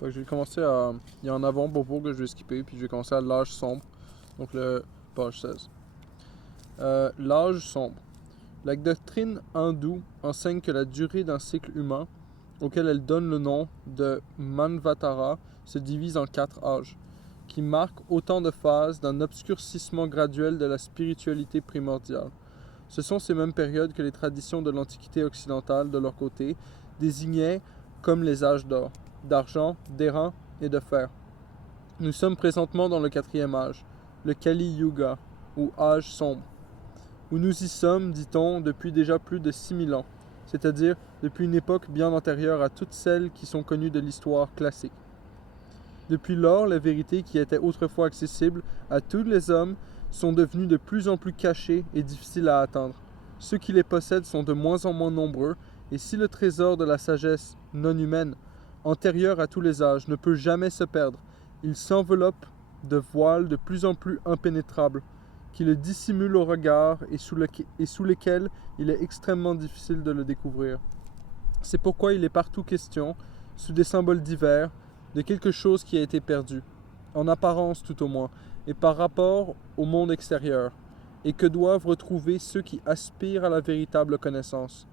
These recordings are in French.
Fait que je vais commencer à. Il y a un avant-propos que je vais skipper, puis je vais commencer à l'âge sombre. Donc le page 16. L'âge sombre. La doctrine hindoue enseigne que la durée d'un cycle humain, auquel elle donne le nom de Manvatara, se divise en 4 âges, qui marquent autant de phases d'un obscurcissement graduel de la spiritualité primordiale. Ce sont ces mêmes périodes que les traditions de l'Antiquité occidentale, de leur côté, désignaient comme les âges d'or, d'argent, d'airain et de fer. Nous sommes présentement dans le 4e âge, le Kali Yuga, ou âge sombre, où nous y sommes, dit-on, depuis déjà plus de 6000 ans, c'est-à-dire depuis une époque bien antérieure à toutes celles qui sont connues de l'histoire classique. Depuis lors, les vérités qui étaient autrefois accessibles à tous les hommes sont devenues de plus en plus cachées et difficiles à atteindre. Ceux qui les possèdent sont de moins en moins nombreux, et si le trésor de la sagesse non humaine, antérieure à tous les âges, ne peut jamais se perdre, il s'enveloppe de voiles de plus en plus impénétrables, qui le dissimulent au regard et sous lesquels il est extrêmement difficile de le découvrir. C'est pourquoi il est partout question, sous des symboles divers, de quelque chose qui a été perdu, en apparence tout au moins, et par rapport au monde extérieur, et que doivent retrouver ceux qui aspirent à la véritable connaissance.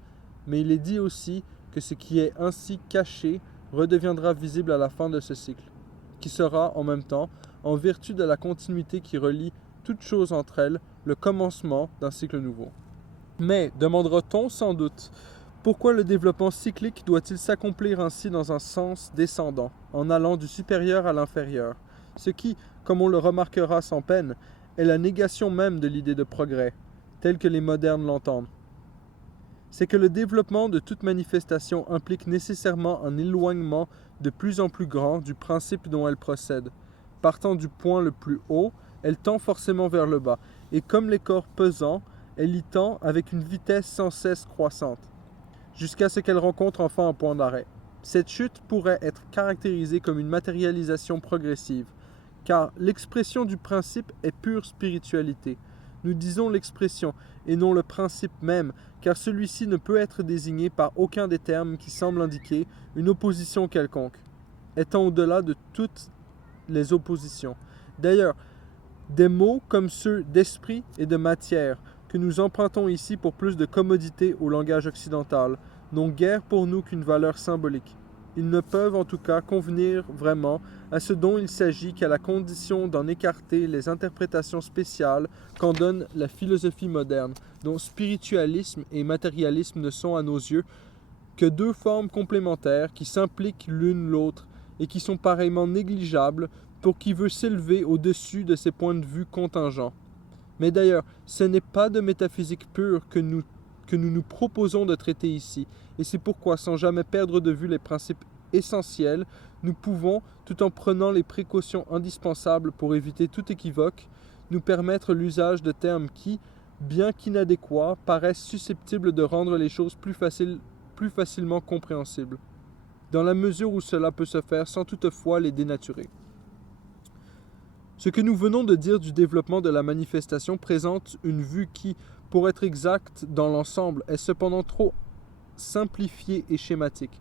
Mais il est dit aussi que ce qui est ainsi caché redeviendra visible à la fin de ce cycle, qui sera en même temps, en vertu de la continuité qui relie toutes choses entre elles, le commencement d'un cycle nouveau. Mais, demandera-t-on sans doute, pourquoi le développement cyclique doit-il s'accomplir ainsi dans un sens descendant, en allant du supérieur à l'inférieur, ce qui, comme on le remarquera sans peine, est la négation même de l'idée de progrès, telle que les modernes l'entendent. C'est que le développement de toute manifestation implique nécessairement un éloignement de plus en plus grand du principe dont elle procède. Partant du point le plus haut, elle tend forcément vers le bas, et comme les corps pesants, elle y tend avec une vitesse sans cesse croissante, jusqu'à ce qu'elle rencontre enfin un point d'arrêt. Cette chute pourrait être caractérisée comme une matérialisation progressive, car l'expression du principe est pure spiritualité. Nous disons l'expression et non le principe même, car celui-ci ne peut être désigné par aucun des termes qui semblent indiquer une opposition quelconque, étant au-delà de toutes les oppositions. D'ailleurs, des mots comme ceux d'esprit et de matière, que nous empruntons ici pour plus de commodité au langage occidental, n'ont guère pour nous qu'une valeur symbolique. Ils ne peuvent en tout cas convenir vraiment à ce dont il s'agit qu'à la condition d'en écarter les interprétations spéciales qu'en donne la philosophie moderne, dont spiritualisme et matérialisme ne sont à nos yeux que deux formes complémentaires qui s'impliquent l'une l'autre et qui sont pareillement négligeables pour qui veut s'élever au-dessus de ces points de vue contingents. Mais d'ailleurs, ce n'est pas de métaphysique pure que nous nous proposons de traiter ici, et c'est pourquoi, sans jamais perdre de vue les principes essentiels, nous pouvons, tout en prenant les précautions indispensables pour éviter tout équivoque, nous permettre l'usage de termes qui, bien qu'inadéquats, paraissent susceptibles de rendre les choses plus facilement compréhensibles, dans la mesure où cela peut se faire sans toutefois les dénaturer. Ce que nous venons de dire du développement de la manifestation présente une vue qui, pour être exacte dans l'ensemble, est cependant trop simplifiée et schématique,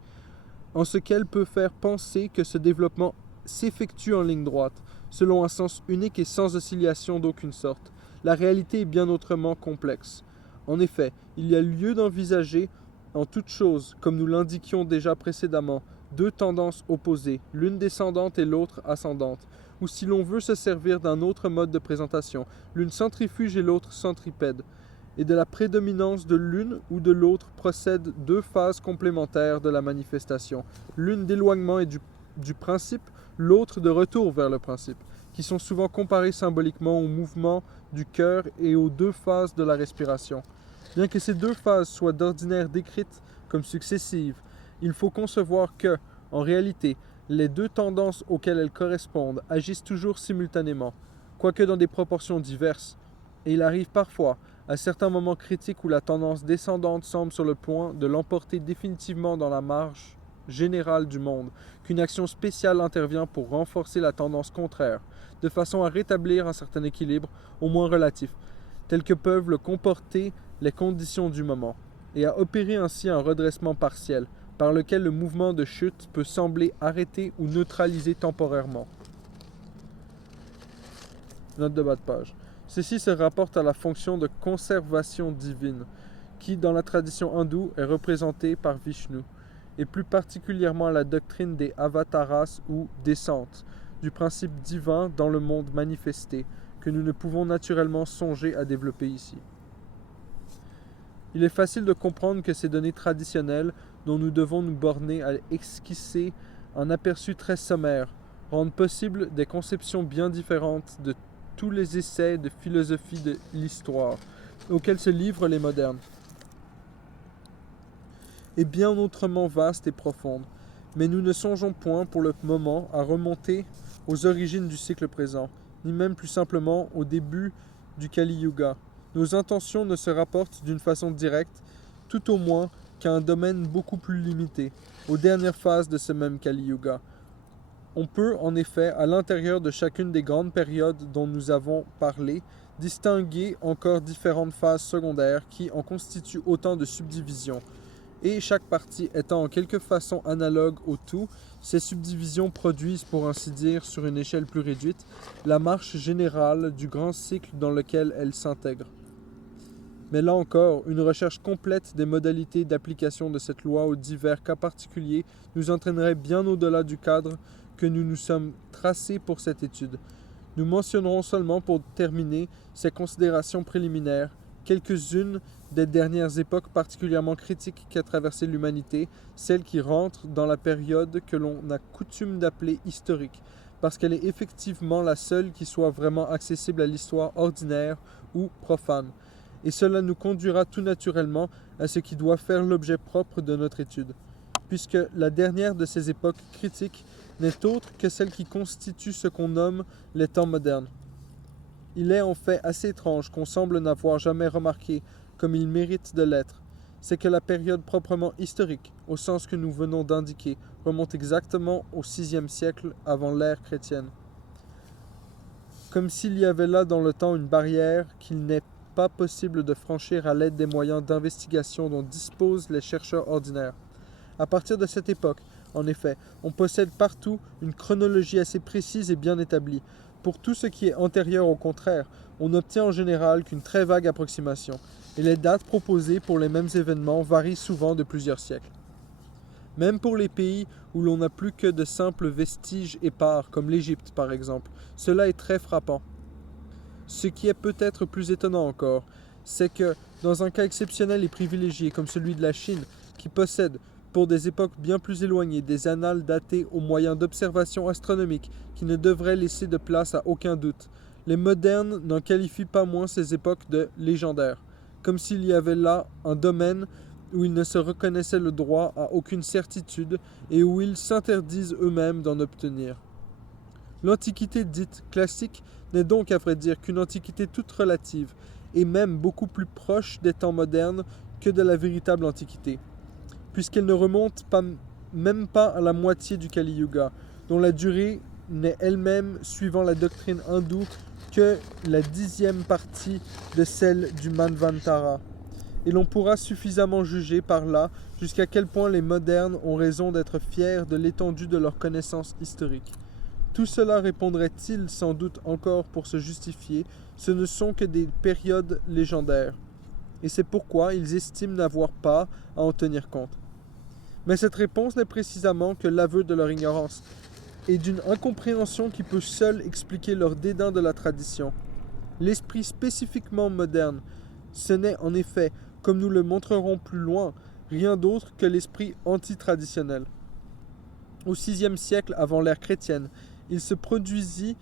en ce qu'elle peut faire penser que ce développement s'effectue en ligne droite, selon un sens unique et sans oscillation d'aucune sorte. La réalité est bien autrement complexe. En effet, il y a lieu d'envisager en toute chose, comme nous l'indiquions déjà précédemment, deux tendances opposées, l'une descendante et l'autre ascendante, ou si l'on veut se servir d'un autre mode de présentation, l'une centrifuge et l'autre centripède, et de la prédominance de l'une ou de l'autre procèdent deux phases complémentaires de la manifestation, l'une d'éloignement et du principe, l'autre de retour vers le principe, qui sont souvent comparées symboliquement au mouvement du cœur et aux deux phases de la respiration. Bien que ces deux phases soient d'ordinaire décrites comme successives, il faut concevoir que, en réalité, les deux tendances auxquelles elles correspondent agissent toujours simultanément, quoique dans des proportions diverses, et il arrive parfois, à certains moments critiques où la tendance descendante semble sur le point de l'emporter définitivement dans la marge générale du monde, qu'une action spéciale intervient pour renforcer la tendance contraire, de façon à rétablir un certain équilibre, au moins relatif, tel que peuvent le comporter les conditions du moment, et à opérer ainsi un redressement partiel, par lequel le mouvement de chute peut sembler arrêté ou neutralisé temporairement. Note de bas de page. Ceci se rapporte à la fonction de conservation divine, qui dans la tradition hindoue est représentée par Vishnu, et plus particulièrement à la doctrine des avataras ou descentes, du principe divin dans le monde manifesté, que nous ne pouvons naturellement songer à développer ici. Il est facile de comprendre que ces données traditionnelles, dont nous devons nous borner à esquisser un aperçu très sommaire, rendent possible des conceptions bien différentes de tous les essais de philosophie de l'histoire auxquels se livrent les modernes, et bien autrement vastes et profondes. Mais nous ne songeons point pour le moment à remonter aux origines du cycle présent, ni même plus simplement au début du Kali Yuga. Nos intentions ne se rapportent d'une façon directe, tout au moins qu'à un domaine beaucoup plus limité, aux dernières phases de ce même Kali Yuga. On peut, en effet, à l'intérieur de chacune des grandes périodes dont nous avons parlé, distinguer encore différentes phases secondaires qui en constituent autant de subdivisions. Et chaque partie étant en quelque façon analogue au tout, ces subdivisions produisent, pour ainsi dire, sur une échelle plus réduite, la marche générale du grand cycle dans lequel elles s'intègrent. Mais là encore, une recherche complète des modalités d'application de cette loi aux divers cas particuliers nous entraînerait bien au-delà du cadre que nous nous sommes tracés pour cette étude. Nous mentionnerons seulement pour terminer ces considérations préliminaires quelques-unes des dernières époques particulièrement critiques qu'a traversé l'humanité, celles qui rentrent dans la période que l'on a coutume d'appeler historique, parce qu'elle est effectivement la seule qui soit vraiment accessible à l'histoire ordinaire ou profane. Et cela nous conduira tout naturellement à ce qui doit faire l'objet propre de notre étude, puisque la dernière de ces époques critiques n'est autre que celle qui constitue ce qu'on nomme les temps modernes. Il est en fait assez étrange qu'on semble n'avoir jamais remarqué, comme il mérite de l'être, c'est que la période proprement historique, au sens que nous venons d'indiquer, remonte exactement au VIe siècle avant l'ère chrétienne. Comme s'il y avait là dans le temps une barrière qu'il n'est pas possible de franchir à l'aide des moyens d'investigation dont disposent les chercheurs ordinaires. À partir de cette époque, en effet, on possède partout une chronologie assez précise et bien établie. Pour tout ce qui est antérieur au contraire, on n'obtient en général qu'une très vague approximation, et les dates proposées pour les mêmes événements varient souvent de plusieurs siècles. Même pour les pays où l'on n'a plus que de simples vestiges épars, comme l'Égypte par exemple, cela est très frappant. Ce qui est peut-être plus étonnant encore, c'est que, dans un cas exceptionnel et privilégié comme celui de la Chine, qui possède, pour des époques bien plus éloignées, des annales datées aux moyens d'observation astronomique qui ne devraient laisser de place à aucun doute, les modernes n'en qualifient pas moins ces époques de légendaires, comme s'il y avait là un domaine où ils ne se reconnaissaient le droit à aucune certitude et où ils s'interdisent eux-mêmes d'en obtenir. L'Antiquité dite classique n'est donc à vrai dire qu'une antiquité toute relative, et même beaucoup plus proche des temps modernes que de la véritable Antiquité, puisqu'elle ne remonte même pas à la moitié du Kali Yuga, dont la durée n'est elle-même, suivant la doctrine hindoue, que la 10e partie de celle du Manvantara. Et l'on pourra suffisamment juger par là jusqu'à quel point les modernes ont raison d'être fiers de l'étendue de leurs connaissances historiques. Tout cela répondrait-il sans doute encore pour se justifier, ce ne sont que des périodes légendaires. Et c'est pourquoi ils estiment n'avoir pas à en tenir compte. Mais cette réponse n'est précisément que l'aveu de leur ignorance, et d'une incompréhension qui peut seule expliquer leur dédain de la tradition. L'esprit spécifiquement moderne, ce n'est en effet, comme nous le montrerons plus loin, rien d'autre que l'esprit anti-traditionnel. Au VIe siècle avant l'ère chrétienne, il se produisit,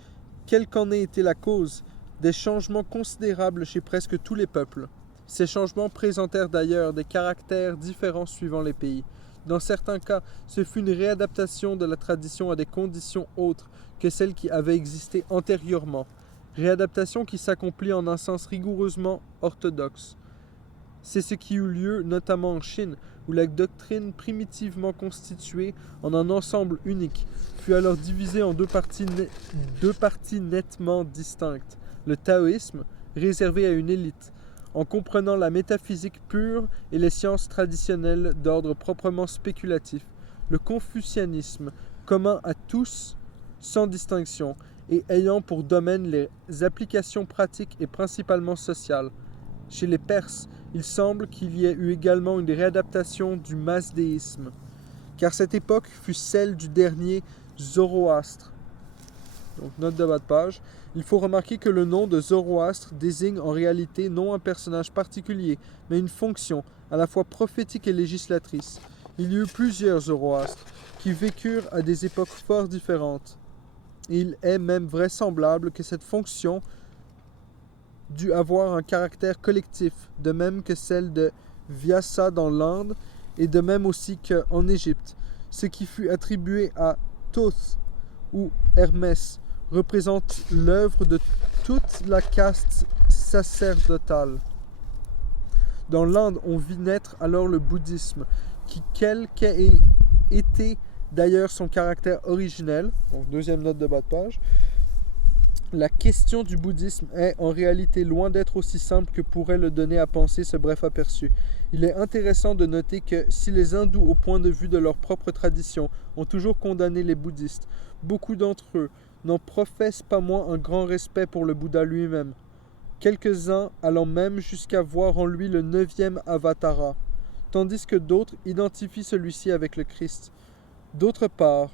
quelle qu'en ait été la cause, des changements considérables chez presque tous les peuples. Ces changements présentèrent d'ailleurs des caractères différents suivant les pays. Dans certains cas, ce fut une réadaptation de la tradition à des conditions autres que celles qui avaient existé antérieurement, réadaptation qui s'accomplit en un sens rigoureusement orthodoxe. C'est ce qui eut lieu notamment en Chine, où la doctrine primitivement constituée en un ensemble unique fut alors divisée en deux parties nettement distinctes. Le taoïsme, réservé à une élite, en comprenant la métaphysique pure et les sciences traditionnelles d'ordre proprement spéculatif. Le confucianisme, commun à tous sans distinction, et ayant pour domaine les applications pratiques et principalement sociales. Chez les Perses, il semble qu'il y ait eu également une réadaptation du masdéisme, car cette époque fut celle du dernier Zoroastre. Donc, note de bas de page. Il faut remarquer que le nom de Zoroastre désigne en réalité non un personnage particulier, mais une fonction, à la fois prophétique et législatrice. Il y eut plusieurs Zoroastres, qui vécurent à des époques fort différentes. Il est même vraisemblable que cette fonction dut avoir un caractère collectif, de même que celle de Vyasa dans l'Inde, et de même aussi qu'en Égypte. Ce qui fut attribué à Thoth ou Hermès représente l'œuvre de toute la caste sacerdotale. Dans l'Inde, on vit naître alors le bouddhisme, qui, quel qu'ait été d'ailleurs son caractère originel, donc deuxième note de bas de page, la question du bouddhisme est en réalité loin d'être aussi simple que pourrait le donner à penser ce bref aperçu. Il est intéressant de noter que si les hindous, au point de vue de leur propre tradition, ont toujours condamné les bouddhistes, beaucoup d'entre eux n'en professent pas moins un grand respect pour le Bouddha lui-même, quelques-uns allant même jusqu'à voir en lui le 9e avatara, tandis que d'autres identifient celui-ci avec le Christ. D'autre part,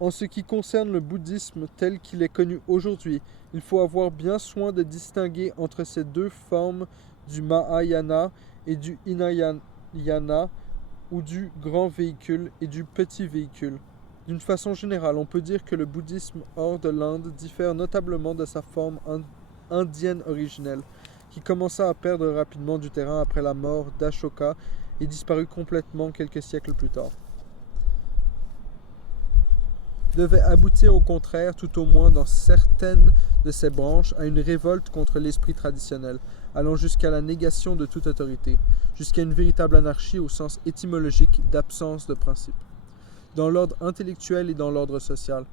en ce qui concerne le bouddhisme tel qu'il est connu aujourd'hui, il faut avoir bien soin de distinguer entre ces deux formes du Mahayana et du Hinayana, ou du grand véhicule et du petit véhicule. D'une façon générale, on peut dire que le bouddhisme hors de l'Inde diffère notablement de sa forme indienne originelle, qui commença à perdre rapidement du terrain après la mort d'Ashoka et disparut complètement quelques siècles plus tard. Devait aboutir au contraire, tout au moins dans certaines de ses branches, à une révolte contre l'esprit traditionnel, allant jusqu'à la négation de toute autorité, jusqu'à une véritable anarchie au sens étymologique d'absence de principe. Dans l'ordre intellectuel et dans l'ordre social.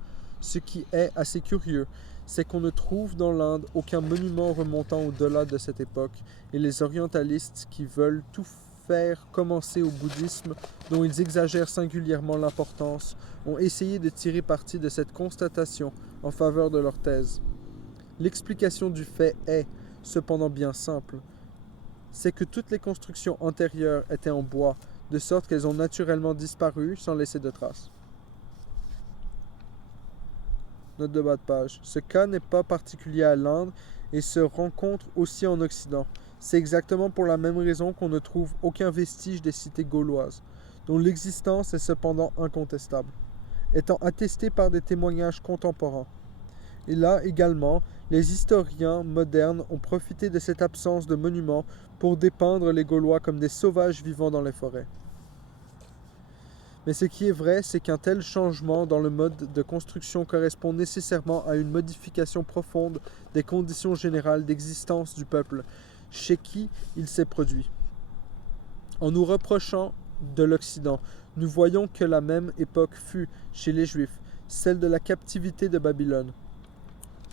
Ce qui est assez curieux, c'est qu'on ne trouve dans l'Inde aucun monument remontant au-delà de cette époque, et les orientalistes qui veulent tout faire commencer au bouddhisme, dont ils exagèrent singulièrement l'importance, ont essayé de tirer parti de cette constatation en faveur de leur thèse. L'explication du fait est, cependant bien simple, c'est que toutes les constructions antérieures étaient en bois, de sorte qu'elles ont naturellement disparu sans laisser de traces. Note de bas de page. Ce cas n'est pas particulier à l'Inde et se rencontre aussi en Occident. C'est exactement pour la même raison qu'on ne trouve aucun vestige des cités gauloises, dont l'existence est cependant incontestable, étant attestée par des témoignages contemporains. Et là également, les historiens modernes ont profité de cette absence de monuments pour dépeindre les Gaulois comme des sauvages vivant dans les forêts. Mais ce qui est vrai, c'est qu'un tel changement dans le mode de construction correspond nécessairement à une modification profonde des conditions générales d'existence du peuple, chez qui il s'est produit. En nous reprochant de l'Occident, nous voyons que la même époque fut, chez les Juifs, celle de la captivité de Babylone.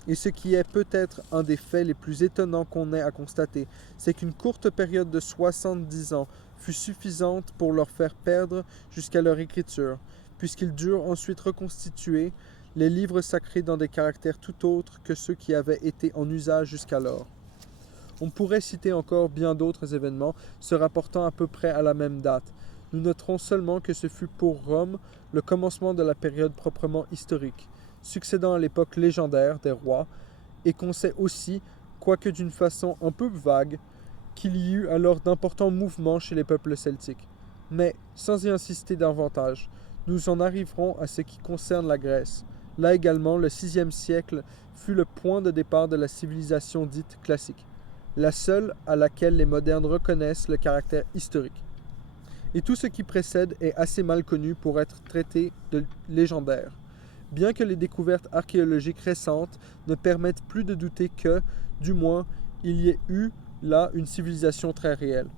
Et ce qui est peut-être un des faits les plus étonnants qu'on ait à constater, c'est qu'une courte période de 70 ans fut suffisante pour leur faire perdre jusqu'à leur écriture, puisqu'ils durent ensuite reconstituer les livres sacrés dans des caractères tout autres que ceux qui avaient été en usage jusqu'alors. On pourrait citer encore bien d'autres événements se rapportant à peu près à la même date. Nous noterons seulement que ce fut pour Rome le commencement de la période proprement historique, succédant à l'époque légendaire des rois, et qu'on sait aussi, quoique d'une façon un peu vague, qu'il y eut alors d'importants mouvements chez les peuples celtiques. Mais, sans y insister davantage, nous en arriverons à ce qui concerne la Grèce. Là également, le VIe siècle fut le point de départ de la civilisation dite classique, la seule à laquelle les modernes reconnaissent le caractère historique. Et tout ce qui précède est assez mal connu pour être traité de légendaire, bien que les découvertes archéologiques récentes ne permettent plus de douter que, du moins, il y ait eu là une civilisation très réelle.